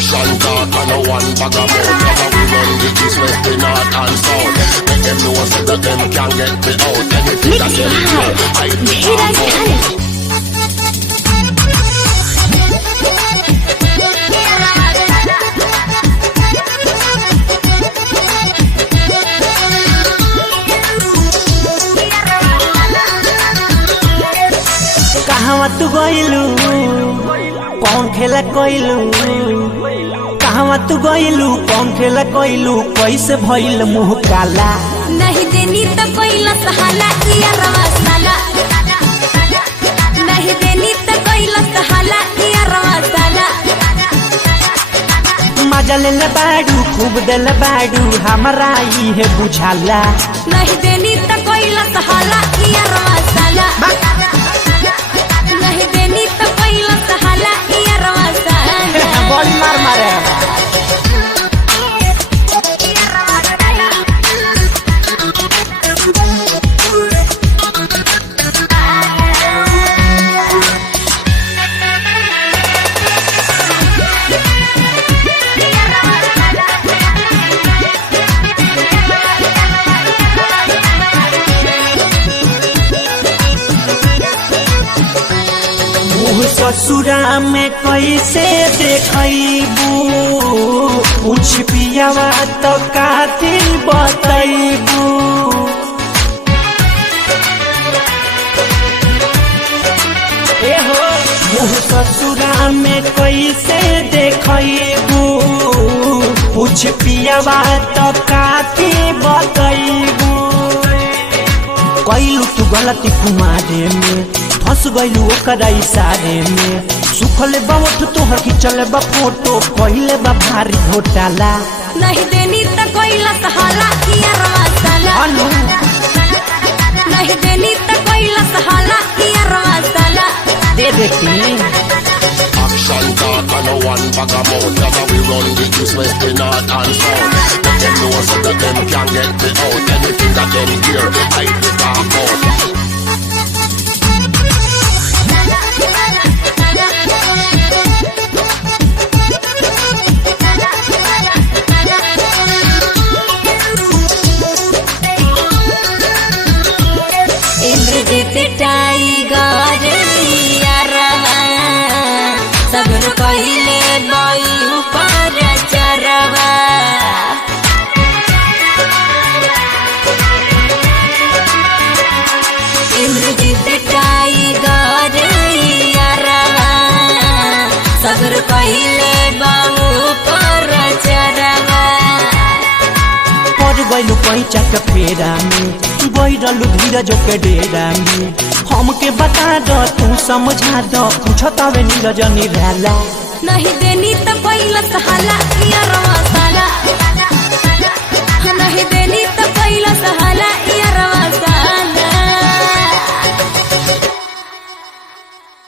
Action talk and no one bag of mouth. Cause we run the east, west, the north and south. Make them know so that them can get me out. Anything that them do, I do. कहवा तू गइलू कौन खेला कइलू कहवा तू गइलू कौन खेला कइलू कैसे भइल मुंह काला नहीं देनी तो कोइला सहाला किया रवा साला नहीं देनी तो कोइला सहाला किया रवा साला मजा ले बाड़ू खूब दिल बाड़ू हमारा ई है बुझाला नहीं देनी तो कोइला सहाला किया रवा साला नहीं देनी तो कोइला सहाला किया रवा साला बॉल मार मारे ससुरा में कैसे देखबू कुछ पियावा तो कातिल बतैबू मुँह ससुरा में कैसे देखबू कुछ पियावा तो कातिल बतैबू कैलू तू गलती कुमारे में फंस गइलू ओकरा इशारे में सुखल बाउठ तोहर खिंचल बा फोटो पहिले बा भारी घोटाला नहीं देनी तो कोइला सहाला किया रवा साला नहीं देनी तो कोइला सहाला किया रवा साला दे देती Action talk and no one bag of mouth. Cause we run the east, west, the north and south. Make them know so that them can get me out. Anything that them hear, I do talk about. Tiger सबर पहले नई ऊपर चरवा Indrajit tiger सबर पहले ऊपर चरवा पड़ गइलू पैचा के फेरा में बैठलू धीरज के डेरा में हमके बता दो तू समझा दो कुछ तवे नीरज निराला नहीं देनी तो कोइला सहाला किया रवा साला नहीं देनी तो कोइला सहाला